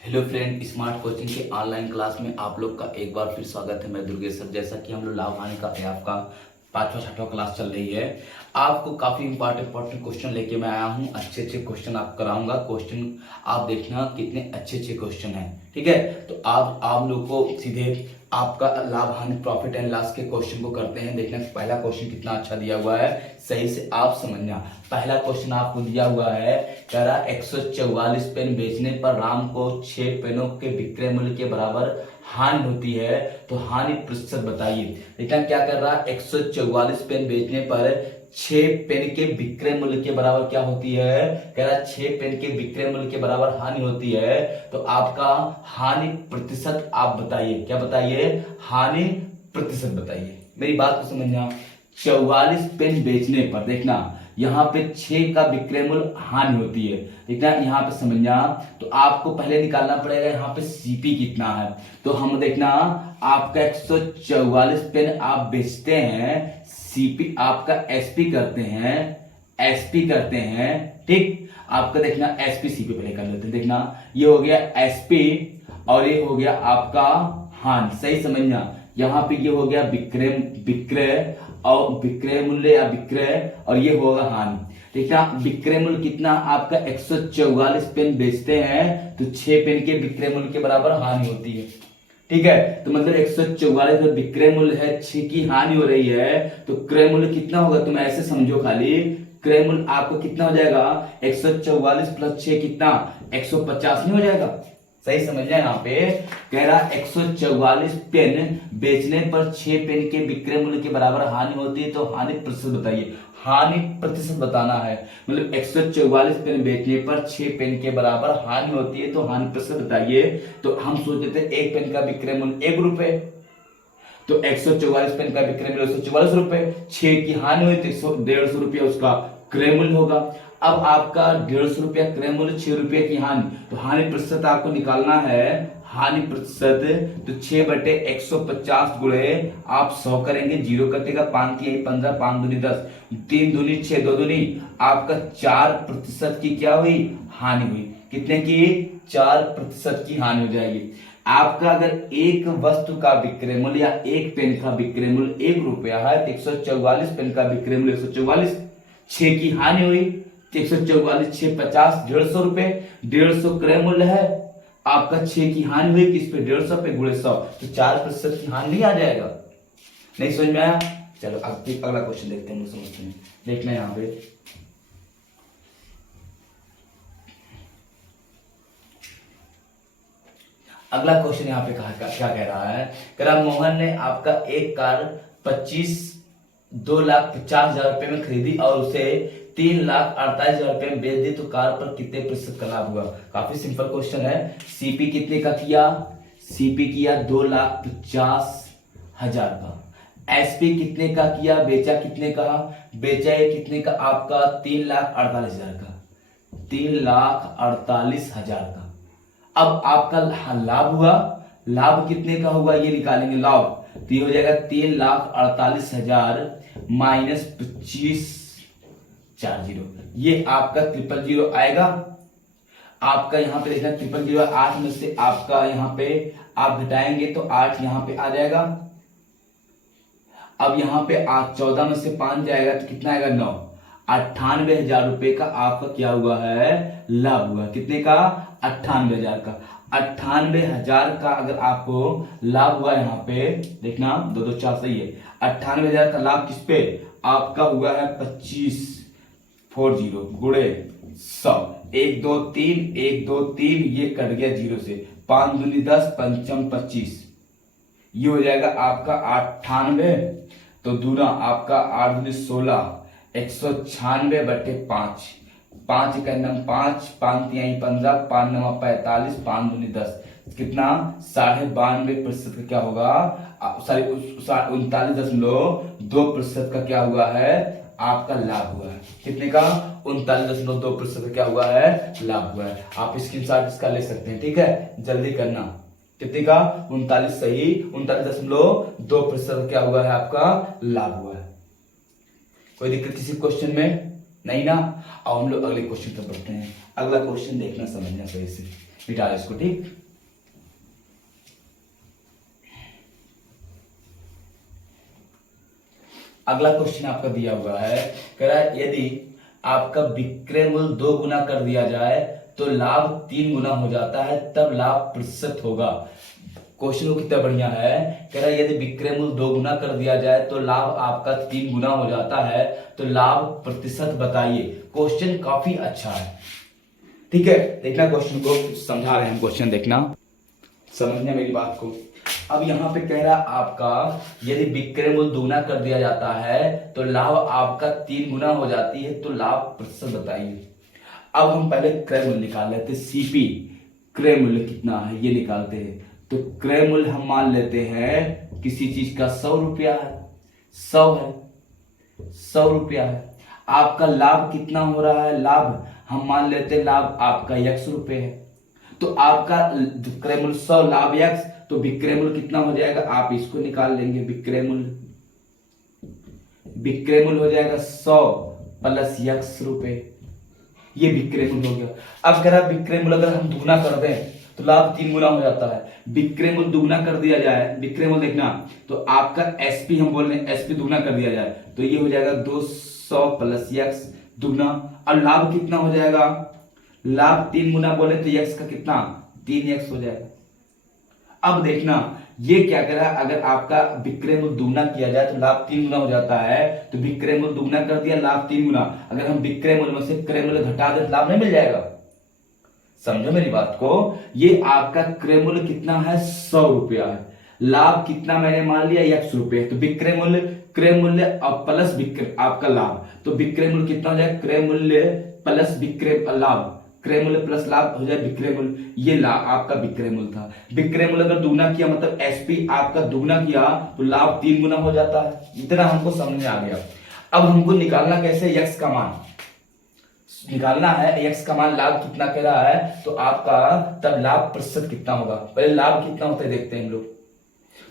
Hello friend, smart coaching के online class में आप लोग का एक बार फिर स्वागत है। मैं दुर्गेश सर। जैसा कि हम लोग लाभ हानि का आपका पांचवा छठवा क्लास चल रही है, आपको काफी इंपॉर्टेंट क्वेश्चन लेके मैं आया हूँ। अच्छे अच्छे क्वेश्चन आप कराऊंगा। क्वेश्चन आप देखना कितने अच्छे अच्छे क्वेश्चन हैं, ठीक है। तो आप लोग को सीधे आपका लाभ हानि प्रॉफिट एंड लॉस के क्वेश्चन को करते हैं। देखना कि पहला क्वेश्चन कितना अच्छा दिया हुआ है, सही से आप समझना। पहला क्वेश्चन आपको दिया हुआ है, कह रहा 144 पेन बेचने पर राम को 6 पेनों के विक्रय मूल्य के बराबर हानि होती है, तो हानि प्रतिशत बताइए। देखना क्या कर रहा है, 144 पेन बेचने पर 6 पेन के विक्रय मूल्य के बराबर क्या होती है, कह रहा 6 पेन के विक्रय मूल्य के बराबर हानि होती है। तो आपका हानि प्रतिशत आप बताइए। क्या बताइए? हानि प्रतिशत बताइए। मेरी बात को समझना। 44 पेन बेचने पर देखना यहाँ पे 6 का विक्रय मूल्य हानि होती है। देखना यहाँ पे समझना, तो आपको पहले निकालना पड़ेगा यहाँ पे सीपी कितना है। तो हम देखना आपका 144 पेन आप बेचते हैं, सीपी आपका एसपी करते हैं, एसपी करते हैं, ठीक। आपका देखना एसपी सीपी पहले कर लेते हैं। देखना ये हो गया एसपी और ये हो गया आपका हानि। सही समझना, यहाँ पे ये हो गया विक्रय विक्रय और विक्रय मूल्य या विक्रय, और ये होगा हानि। देखना विक्रय मूल्य कितना आपका 144 पेन बेचते हैं, तो 6 पेन के विक्रय मूल्य के बराबर हानि होती है, ठीक है। तो मतलब 144 विक्रय मूल्य है, 6 की हानि हो रही है, तो क्रय मूल्य कितना होगा, तुम ऐसे समझो खाली। क्रय मूल्य आपको कितना हो जाएगा, 144 प्लस 6 कितना, 150 नहीं हो जाएगा। सही समझना। यहाँ पे कह रहा 144 पेन बेचने पर 6 पेन के विक्रय मूल्य के बराबर हानि होती है, तो हानि प्रतिशत बताइए। हानि प्रतिशत बताना है, मतलब 144 पेन बेचने पर 6 पेन के बराबर हानि होती है, तो हानि प्रतिशत बताइए। तो हम सोच लेते हैं एक पेन का विक्रय मूल्य 1 रुपए, तो 144 पेन का विक्रय मूल्य 144 रुपए, 6 की हानि हुई तो 150 रुपया उसका क्रय मूल्य होगा। अब आपका 150 रुपया क्रय मूल्य, 6 रुपये की हानि, तो हानि प्रतिशत आपको निकालना है। हानि प्रतिशत तो 6/150 गुणे आप 100 करेंगे, 0 कटेगा, 5 की 15, 5 दूनी 10, 3 दूनी 6, 2 दूनी आपका 4% की क्या हुई, हानि हुई। कितने की? 4% की हानि हो जाएगी। आपका अगर एक वस्तु का विक्रय मूल्य या एक पेन का विक्रय मूल्य 1 रुपया है, तो 144 पेन का विक्रय मूल्य 144, 6 की हानि हुई, 144 6 50, 150 रुपए, 150 क्रय मूल्य है आपका, 6 की हानि हुई किस पे, 150 पे गुणे 100, तो 4% की हानि नहीं आ जाएगा। नहीं समझ में आया? चलो अब अगला क्वेश्चन देखते हैं, समझते हैं। देखना यहाँ पे अगला क्वेश्चन यहाँ पे क्या कह रहा है, कह रहा मोहन ने आपका एक कार 2,50,000 रुपए में खरीदी और उसे 3,48,000 रुपए में बेच दी, तो कार पर कितने प्रतिशत का लाभ हुआ। काफी सिंपल क्वेश्चन है। सीपी कितने का किया, सीपी किया 2,50,000 का। एसपी कितने का किया, बेचा कितने का, बेचा ये कितने का आपका 3,48,000 का, 3,48,000 का। अब आपका लाभ हुआ, लाभ कितने का होगा ये निकालेंगे लाभ, तो ये हो जाएगा 3,48,000 माइनस 25,40, ये आपका 000 आएगा। आपका यहाँ पे देखना 000, 8 में से आपका यहाँ पे आप घटाएंगे तो 8 यहाँ पे आ जाएगा। अब यहाँ पे 14 में से 5 जाएगा तो कितना आएगा, 9। 98,000 रुपए का आपका क्या हुआ है, लाभ हुआ। कितने का, 98,000 का। 98,000 का अगर आपको लाभ हुआ, यहाँ पे देखना 2 2 4 सही है। 98,000 का लाभ किस पे आपका हुआ है, 2540 गुणे 100, 1 2 3, 1 2 3, ये कट गया 0 से, 5 दूनी 10, पंचम 25, ये हो जाएगा आपका 98, तो दूना आपका 8 दूनी 16, 196/5, 5 का नम 5, 5 तिहाई 15, 5 नवा 45, 5 दूनी 10, कितना 92.5% का क्या होगा, सॉरी 39.2% का क्या हुआ है, आपका लाभ हुआ है। कितने का, 39.2% का क्या हुआ है, लाभ हुआ है। आप स्क्रीनशॉट इसका ले सकते हैं, ठीक है, जल्दी करना। कितने का, 39 सही, 39.2% क्या हुआ है, आपका लाभ हुआ है। कोई दिक्कत किसी क्वेश्चन में नहीं ना। अब हम लोग अगले क्वेश्चन पर बढ़ते हैं। अगला क्वेश्चन देखना समझना सही से। मिटा दो इसको, ठीक। अगला क्वेश्चन आपका दिया हुआ है, कह रहा है यदि आपका विक्रय मूल्य 2 गुना कर दिया जाए तो लाभ 3 गुना हो जाता है, तब लाभ प्रतिशत होगा। क्वेश्चन को कितना बढ़िया है, कह रहा है यदि विक्रय मूल्य 2 गुना कर दिया जाए तो लाभ आपका 3 गुना हो जाता है, तो लाभ प्रतिशत बताइए। क्वेश्चन काफी अच्छा है, ठीक है। देखना क्वेश्चन को, समझा रहे हैं हम क्वेश्चन, देखना समझना मेरी बात को। अब यहाँ पे कह रहा आपका यदि विक्रय मूल्य दोगुना कर दिया जाता है तो लाभ आपका 3 गुना हो जाती है, तो लाभ प्रतिशत बताइए। अब हम पहले क्रय मूल्य निकाल लेते हैं, सीपी क्रय मूल्य कितना है ये निकालते हैं। तो क्रय मूल्य हम मान लेते हैं किसी चीज का 100 रुपया है, 100 है, 100 रुपया है। आपका लाभ कितना हो रहा है, लाभ हम मान लेते हैं लाभ आपका 100 रुपये है। तो आपका क्रय मूल्य 100, लाभ 100, तो विक्रय मूल्य कितना हो जाएगा, आप इसको निकाल लेंगे। विक्रय मूल्य हो जाएगा 100 प्लस 100 रुपए, ये विक्रय मूल्य हो गया। अब अगर आप विक्रय मूल्य अगर हम दुगना कर दें तो लाभ 3 गुना हो जाता है। विक्रय मूल्य दुगना कर दिया जाए, विक्रय मूल्य देखना, तो आपका एसपी हम बोल रहे हैं, एसपी दुगना कर दिया जाए तो ये हो जाएगा 200 प्लस 100 दुगना। और लाभ कितना हो जाएगा, लाभ 3 गुना बोले तो x का कितना 3x हो जाएगा। अब देखना ये क्या कह रहा है, अगर आपका विक्रय मूल्य दुगना किया जाए तो लाभ 3 गुना हो जाता है, तो विक्रय मूल्य दुगना कर दिया, लाभ 3 गुना। अगर हम विक्रय मूल्य में से क्रय मूल्य घटा दे तो लाभ नहीं मिल जाएगा। समझो मेरी बात को, ये आपका क्रय मूल्य कितना है 100 रुपया है, लाभ कितना मैंने मान लिया 100 रुपये, तो विक्रय मूल्य क्रय मूल्य प्लस विक्रय आपका लाभ, तो विक्रय मूल्य कितना हो जाएगा, क्रय मूल्य प्लस विक्रय लाभ, क्रय मूल्य प्लस लाभ हो जाए विक्रय मूल्य, ये लाभ आपका विक्रय मूल्य था। विक्रय मूल्य अगर दुगना किया मतलब एसपी आपका दुगना किया तो लाभ 3 गुना हो जाता है। इतना हमको समझ में आ गया। अब हमको निकालना कैसे, यक्स का मान निकालना है। यक्स का मान लाभ कितना कह रहा है, तो आपका तब लाभ प्रतिशत कितना होगा, पहले लाभ कितना होता है देखते हैं हम लोग।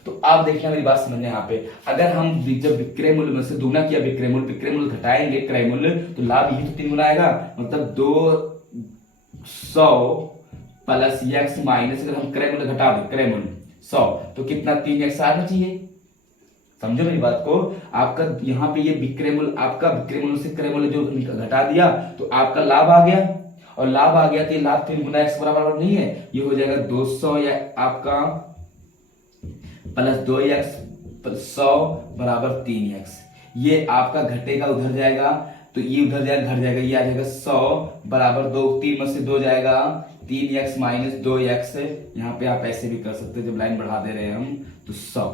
तो आप देखना मेरी बात समझना, यहाँ पे अगर हम जब विक्रय मूल्य में से दुगना किया विक्रय मूल्य घटाएंगे क्रय मूल्य, तो लाभ यही तो 3 गुना आएगा, मतलब 200 प्लस x माइनस, अगर हम क्रय मूल्य घटा दें क्रय मूल्य 100 तो कितना 3x आना चाहिए। समझो मेरी बात को, आपका यहाँ पे ये विक्रय मूल्य, आपका विक्रय मूल्य से क्रय मूल्य जो घटा दिया तो आपका लाभ आ गया, और लाभ आ गया तो लाभ 3 गुना x बराबर नहीं है, ये हो जाएगा 200 या आपका प्लस 2x 100 बराबर 3x। ये आपका घटेगा उधर जाएगा तो ये उधर जाएगा घट जाएगा, ये आ जाएगा 100 बराबर 2, 3 में से 2 जाएगा 3x माइनस 2x। यहाँ पे आप ऐसे भी कर सकते हैं, जब लाइन बढ़ा दे रहे हैं हम तो 100,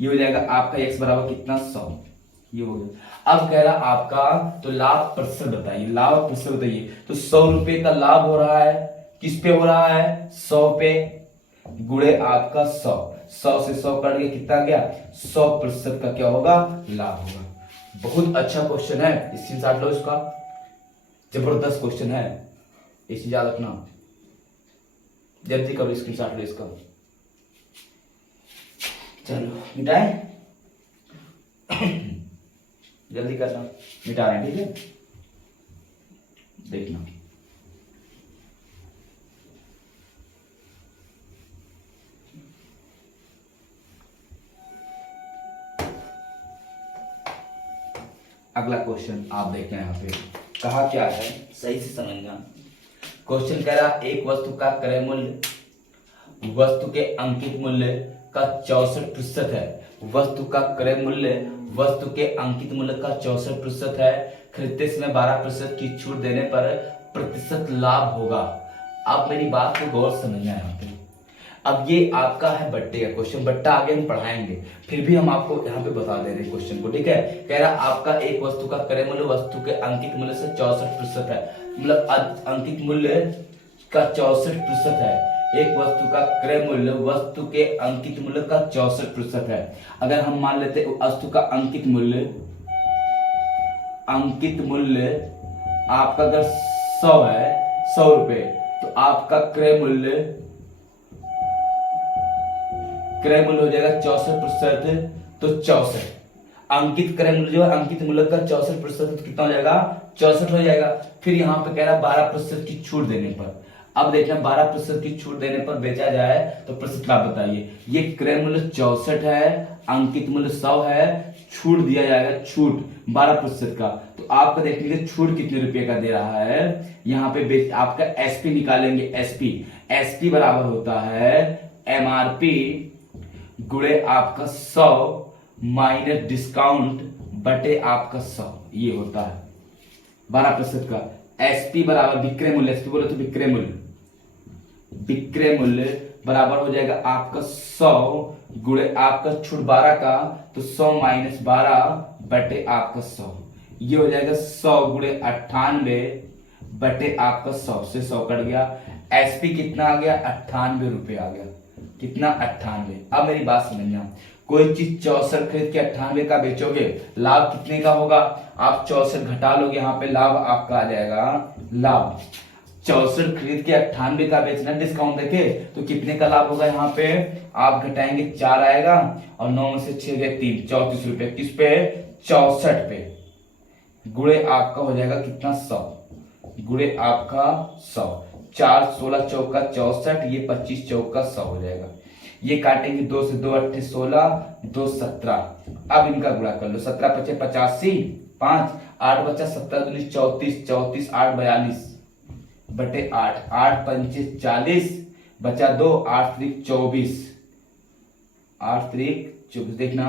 ये हो जाएगा आपका x बराबर कितना 100, ये हो गया। अब कह रहा आपका तो लाभ प्रतिशत बताइए, लाभ प्रतिशत बताइए। तो 100 रुपए का लाभ हो रहा है, किस पे हो रहा है 100 पे, गुणे आपका 100 से 100 कट गया कितना गया 100% का क्या होगा लाभ होगा। बहुत अच्छा क्वेश्चन है, स्क्रीनशॉट लो इसका, जबरदस्त क्वेश्चन है, इसे याद रखना, जल्दी करो स्क्रीनशॉट लो इसका। चलो मिटाए जल्दी करना, मिटा रहे हैं ठीक है, देखना। अगला क्वेश्चन आप देखते हैं, यहाँ पे कहा क्या है सही से समझना। क्वेश्चन कह रहा एक वस्तु का क्रय मूल्य वस्तु के अंकित मूल्य का 64% है, वस्तु का क्रय मूल्य वस्तु के अंकित मूल्य का 64% है, खरीदते समय 12% की छूट देने पर प्रतिशत लाभ होगा। आप मेरी बात को गौर समझना है यहाँ पे। अब ये आपका है बट्टे का क्वेश्चन, बट्टा आगे हम पढ़ाएंगे, फिर भी हम आपको यहाँ पे बता दे रहे हैं क्वेश्चन को, ठीक है। कह रहा आपका एक वस्तु का क्रय मूल्य वस्तु के अंकित मूल्य से 64% है, मतलब अंकित मूल्य का 64% है। एक वस्तु का क्रय मूल्य वस्तु के अंकित मूल्य का 64% है। अगर हम मान लेते वस्तु का अंकित मूल्य आपका अगर 100 है, 100 रुपए, तो आपका क्रय मूल्य हो जाएगा 64%, तो 64 अंकित क्रय मूल्य जो है अंकित मूल्य का 64% कितना हो जाएगा 64 हो जाएगा। फिर यहाँ पे कह रहा 12% की छूट देने पर, अब देखना 12% की छूट देने पर बेचा जाए तो प्रतिशत लाभ बताइए। ये क्रय मूल्य 64 है, अंकित मूल्य 100 है, छूट दिया जाएगा छूट 12% का। तो आपका देख लीजिए छूट कितने रुपए का दे रहा है। यहाँ पे आपका एसपी निकालेंगे। एसपी बराबर होता है एमआरपी गुणे आपका 100 माइनस डिस्काउंट बटे आपका 100, ये होता है 12% का। एसपी बराबर विक्रय मूल्य, एसपी बोले तो विक्रय मूल्य बराबर हो जाएगा आपका 100 गुणे आपका छूट 12 का, तो 100 माइनस 12 बटे आपका 100, ये हो जाएगा 100 गुणे 98 बटे आपका 100 से 100 कट गया। एसपी कितना आ गया? 98 रुपए आ गया। कितना? 98। अब मेरी बात समझना, कोई चीज 64 खरीद के 98 का बेचोगे, लाभ कितने का होगा? आप 64 घटा लोगे, यहाँ पे लाभ आपका आ जाएगा। लाभ 64 खरीद के 98 का बेचना डिस्काउंट देके, तो कितने का लाभ होगा? यहाँ पे आप घटाएंगे 4 आएगा और 9 में से 6 गए 3, 34 रुपए। किस पे? 64 पे। गुणे आपका हो जाएगा कितना? 100 गुणे आपका 100। 4 16 चौका 64, ये 25 चौका 100 हो जाएगा। ये काटेंगे 2 से, 2 8 16, 2 17। अब इनका गुणा कर लो। 17 पचे 85, 5 8 बचा 17 दूनी 34, 34 8 42 बटे 8, 8 पंचे 40 बचा 2, 8 त्रिक 24, 8 त्रिक 24। देखना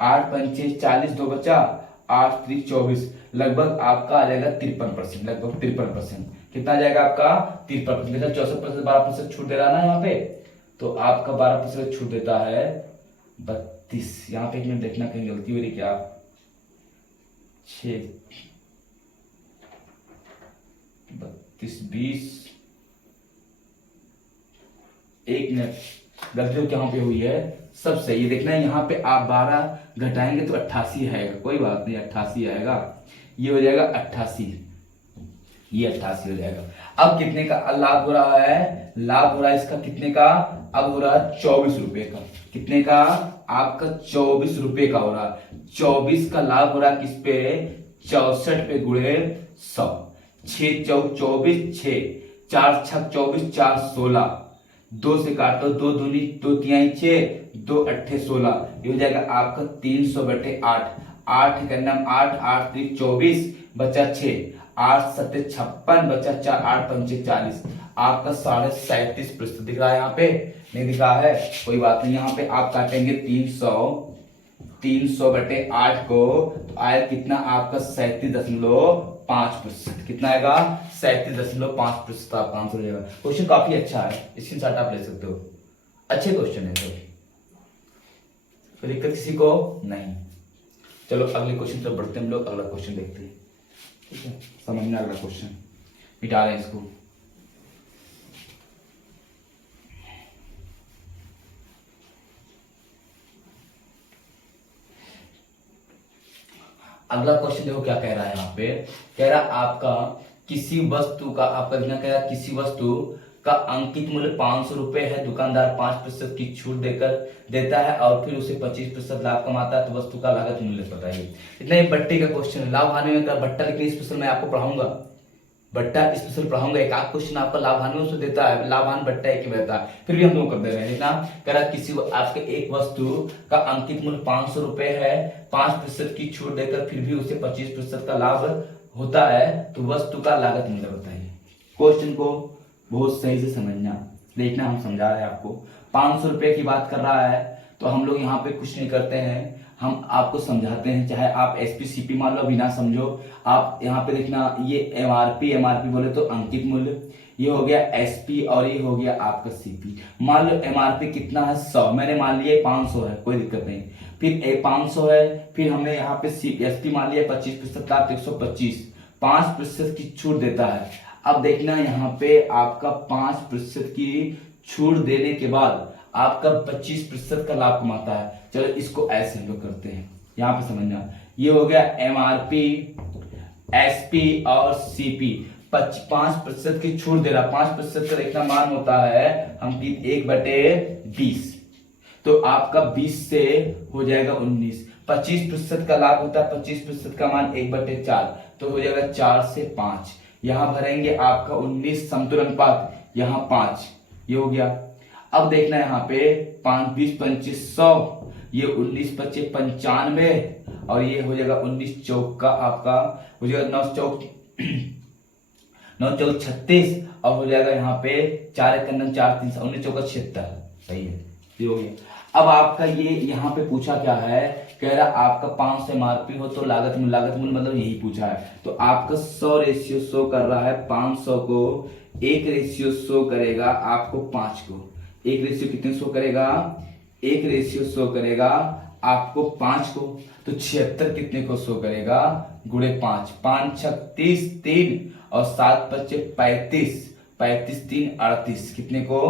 8 पंचे 40, 2 बचा 8 त्रिक 24, लगभग आपका आ जाएगा 53%, लगभग 53%। कितना आ जाएगा आपका? 53%। 64% 12% छूट दे रहा है ना यहाँ पे, तो आपका 12% छूट देता है 32। यहाँ पे एक मिनट देखना कहीं गलती हो रही क्या? 6 32 20, एक मिनट गलती कहाँ पे हुई है? सब सही है। देखना यहाँ पे आप 12 घटाएंगे तो 88 आएगा, कोई बात नहीं 88 आएगा, ये हो जाएगा 88, ये 88 हो जाएगा। अब कितने का लाभ हो रहा है? लाभ हो रहा है इसका कितने का? अब हो रहा है 24 रुपए का। कितने का? आपका 24 रुपए का हो रहा है। 24 का लाभ हो रहा है किस पे? 64 पे गुणे 100। 6 चौक 24, 6 4 छक 24, 4 16, 2 से काटो 2 दूनी 2 तिहाई 6, 2 अट्ठे 16, ये हो जाएगा आपका 300 बटे 8। 8 का नाम 8, 8 त्रिक 24 बचा 6, 8 सत्ते 56 बचा 4, 8 पंचे 40। आपका 37.5% दिख रहा है यहाँ पे? नहीं दिखा है, कोई बात नहीं। यहाँ पे आप काटेंगे 300 बटे 8 को, तो आया कितना आपका? 37.5%। कितना आएगा? 37.5% आपका आंसर हो जाएगा। क्वेश्चन काफी अच्छा है, स्क्रीनशॉट आप ले सकते हो। अच्छे क्वेश्चन है सर, तो दिक्कत किसी को नहीं। चलो अगले क्वेश्चन पर बढ़ते हैं हम लोग। अगला क्वेश्चन देखते हैं, ठीक है? समझना अगला क्वेश्चन, मिटा रहे हैं इसको। अगला क्वेश्चन देखो क्या कह रहा है यहाँ पे। कह रहा आपका किसी वस्तु का, आपका बिना कह रहा किसी वस्तु का अंकित मूल्य 500 रुपए है, दुकानदार 5% की छूट देकर देता है और फिर उसे 25% लाभ कमाता है, तो वस्तु का लागत मूल्य बताइए। इतना ही बट्टे का क्वेश्चन है। लाभ हानि में बट्टा, लेकिन स्पेशल मैं आपको पढ़ाऊंगा, बट्टा स्पेशल पढ़ाऊंगा। एक आध क्वेश्चन आपका लाभ हानि में देता है, लाभ हानि बट्टा एक ही रहता है, फिर भी हम लोग कर दे रहे हैं ना। कह रहा किसी आपके एक वस्तु का अंकित मूल्य 500 रुपए है, 5% की छूट देकर फिर भी उसे 25% का लाभ होता है, तो वस्तु का लागत मूल्य बताइए। क्वेश्चन को बहुत सही से समझना, देखना हम समझा रहे हैं आपको। 500 रुपए की बात कर रहा है, तो हम लोग यहाँ पे कुछ नहीं करते हैं, हम आपको समझाते हैं। चाहे आप एसपी सीपी मान लो, बिना समझो आप यहाँ पे देखना। ये एमआरपी बोले तो अंकित मूल्य, ये हो गया एसपी और ये हो गया आपका सीपी। मान लो एमआरपी कितना है? 100, मैंने मान लिया 500 है, कोई दिक्कत नहीं। फिर 500 है, फिर हमने यहाँ पे एसपी मान लिया 25% लाभ 125, 5% की छूट देता है। अब देखना यहाँ पे आपका 5% की छूट देने के बाद आपका 25% का लाभ कमाता है। चलो इसको ऐसे हम लोग करते हैं, यहाँ पे समझना। ये हो गया एमआरपी, एसपी और सीपी। 5% की छूट दे रहा, 5% का देखना मान होता है हम 1/20, तो आपका 20 से हो जाएगा 19। 25% का लाभ होता है, 25% का मान 1/4, तो हो जाएगा 4 से 5, यहाँ भरेंगे आपका 19 समतुल अनुपात, यहाँ 5, ये हो गया। अब देखना यहाँ पे 5 20 25 100, ये 19 25 95 और ये हो जाएगा 19 चौक का आपका हो जाएगा 9 चौक 9 चौक 36 और हो जाएगा यहाँ पे 4 1 4 3 19 चौका 76, सही है, ये हो गया। अब आपका ये यहाँ पे पूछा क्या है, कह रहा आपका 500 MRP हो तो लागत मूल्य मतलब यही पूछा है। तो आपका 100 रेशियो शो कर रहा है 500 को, 1 रेशियो शो करेगा आपको 5 को। 1 रेशियो कितने शो करेगा, 1 रेशियो शो करेगा आपको 5 को। तो 76 कितने को शो करेगा, गुणे 5, 5 6 30 3 और 7 5 35, 35 3 38, कितने को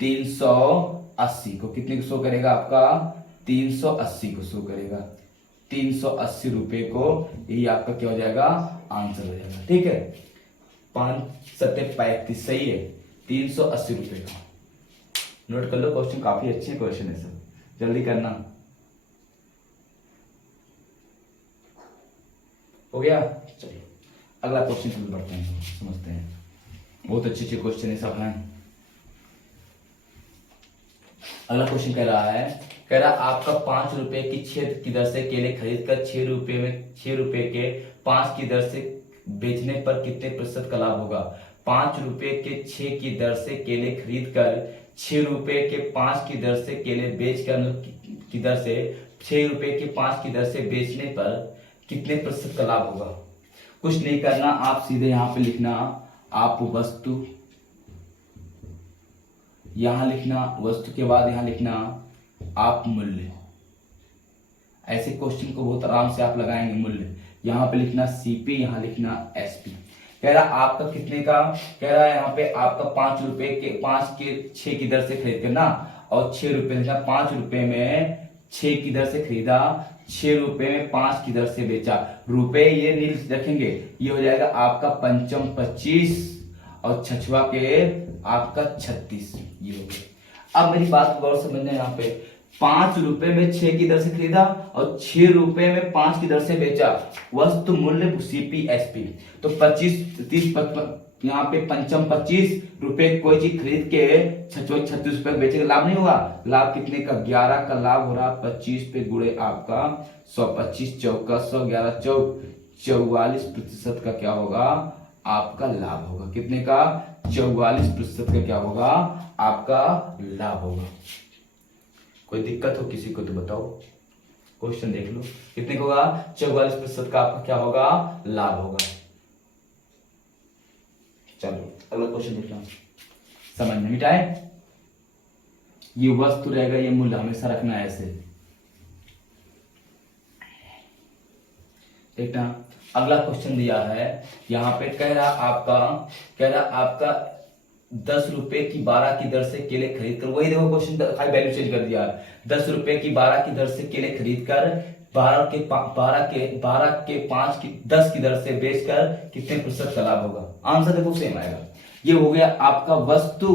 380 को, कितने को शो करेगा आपका 380 को शो करेगा, 380 रुपए को, यही आपका क्या हो जाएगा, आंसर हो जाएगा। ठीक है, 5 7 35 सही है, 380 रुपए का। नोट कर लो, क्वेश्चन काफी अच्छे क्वेश्चन है सब, जल्दी करना। हो गया, चलिए अगला क्वेश्चन की बढ़ते हैं, समझते हैं। बहुत अच्छे अच्छे क्वेश्चन है सब हैं। अगला क्वेश्चन कह रहा आपका 5 रुपए की 6 की दर से केले खरीद कर 6 रुपए के 5 की दर से बेचने पर कितने प्रतिशत का लाभ होगा। 5 रुपए के 6 की दर से केले खरीद कर 6 रुपए के 5 की दर से केले बेच कर की दर से 6 रुपए के 5 की दर से बेचने पर कितने प्रतिशत का लाभ होगा। कुछ नहीं करना, आप सीधे यहां पे लिखना, आप वस्तु यहां लिखना, वस्तु के बाद यहां लिखना आप मूल्य। ऐसे क्वेश्चन को बहुत आराम से आप लगाएंगे। मूल्य यहां पे लिखना सीपी, यहां लिखना एसपी। कह रहा आपका कितने का, कह रहा है यहाँ पे आपका 5 रुपए के 5 के 6 की दर से खरीद करना और 6 रुपए 5 रुपए में 6 की दर से खरीदा, 6 रुपए में 5 की दर से बेचा। रुपए ये नील रखेंगे, ये हो जाएगा आपका पंचम 25 और छछवा के आपका 36, ये हो गया। अब मेरी बात गौर से समझना, यहाँ पे 5 रुपए में 6 की दर से खरीदा और 6 रुपए में 5 की दर से बेचा। वस्तु मूल्य सीपी एसपी, तो 25 30 यहाँ पे पंचम 25 रुपए कोई चीज खरीद के 36 रुपए बेचेगा, लाभ नहीं होगा। लाभ कितने का, 11 का लाभ हो रहा, 25 पे गुणे आपका 100, 25 चौका 100, 11 चौक 44% का क्या होगा, आपका लाभ होगा। कितने का, 44% का क्या होगा, आपका लाभ होगा। कोई दिक्कत हो किसी को तो बताओ, क्वेश्चन देख लो। कितने का होगा, 44% का आपका क्या होगा, लाभ होगा। चलो अगला क्वेश्चन देखना, समझना, मिटाए। ये वस्तु रहेगा, ये मूल्य हमेशा रखना है ऐसे। देखना अगला क्वेश्चन दिया है, यहाँ पे कह रहा आपका 10 रुपए की 12 की दर से केले खरीद कर, वही देखो क्वेश्चन खाली वैल्यू चेंज कर दिया। 10 रुपए की 12 की दर से केले खरीद कर 12 के 5 की 10 की दर से बेचकर कितने प्रतिशत का लाभ होगा। आंसर देखो सेम आएगा। ये हो गया आपका वस्तु,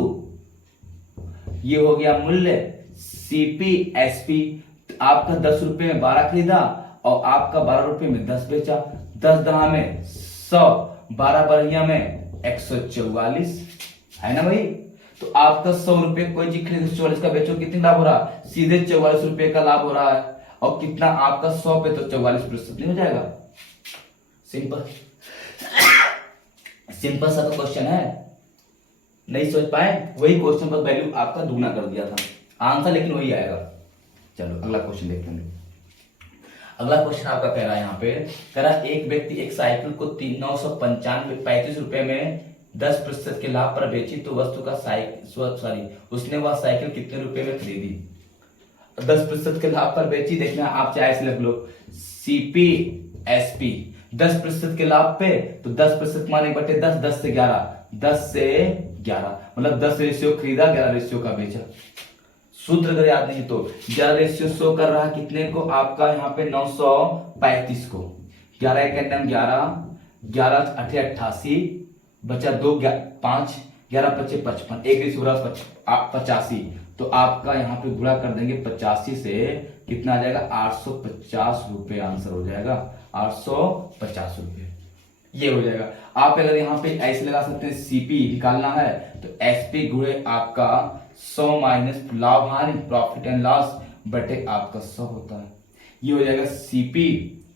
ये हो गया मूल्य सीपी एसपी। आपका 10 रुपए में 12 खरीदा और आपका 12 रुपए में 10 बेचा। 10 दहा में 100, 12 बढ़िया में 144, है ना भाई। तो आपका 100 रुपए कोई चीज खरीद 144 का बेचो, कितने लाभ हो रहा, सीधे 44 रुपए का लाभ हो रहा है। और कितना आपका 100 पे तो 44% नहीं हो जाएगा। सिंपल सिंपल सा तो क्वेश्चन है, नहीं सोच पाए, वही क्वेश्चन पर वैल्यू आपका दुगना कर दिया था, आंसर लेकिन वही आएगा। चलो अगला क्वेश्चन देखते हैं। अगला क्वेश्चन आपका कह रहा है, यहाँ पे कह रहा है एक व्यक्ति एक साइकिल को 995 रुपए में 10% के लाभ पर बेची तो वस्तु का उसने वह साइकिल कितने रुपए में खरीदी। 10% के लाभ पर बेची, देखना आप चाहे से लिख लो सीपी एसपी। 10% के लाभ पे तो 10% माने बटे 10, 10 से 11, 10 से 11 मतलब 10 रेशियो खरीदा, 11 रेशियो का बेचा। सूत्र अगर याद नहीं तो 11 रेशियो शो कर रहा है कितने को, आपका यहाँ पे 935 को। 11 एक 11, 11 8 88, बचा 2 5, 11 25 55, एक रेशियो 85। तो आपका यहाँ पे गुणा कर देंगे 85 से, कितना आ जाएगा 850 रुपए आंसर हो जाएगा, 850 रुपए। ये हो जाएगा। आप अगर यहाँ पे ऐसे लगा सकते हैं, सीपी निकालना है तो एसपी गुणे आपका 100 माइनस लाभ हानि प्रॉफिट एंड लॉस बटे आपका 100 होता है। ये हो जाएगा सीपी,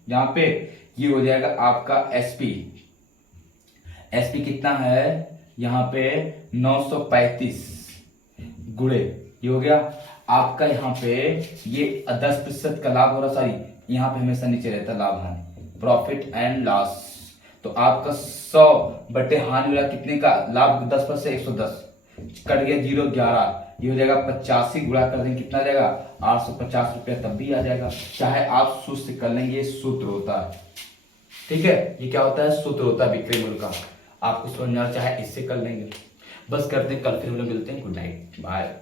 यहाँ पे ये हो जाएगा आपका एसपी। एसपी कितना है यहाँ पे 935 गुणे, ये हो गया आपका यहाँ पे ये 10% का लाभ हो रहा, सॉरी यहाँ पे हमेशा नीचे रहता लाभ हानि प्रॉफिट एंड लॉस। तो आपका 100 बटे हानि वाला कितने का लाभ 10% से 110 कट गया 0.11, ये हो जाएगा 85 गुणा कर देंगे कितना जाएगा 850 रुपया, तब भी आ जाएगा। चाहे आप सूत्र से कर लेंगे, ये सूत्र होता है, ठीक है, ये क्या होता है सूत्र होता है विक्रय मूल्य का। आपको समझना चाहे इससे कर लेंगे। बस करते हैं, कल फिर हम लोग मिलते हैं। Good night, bye.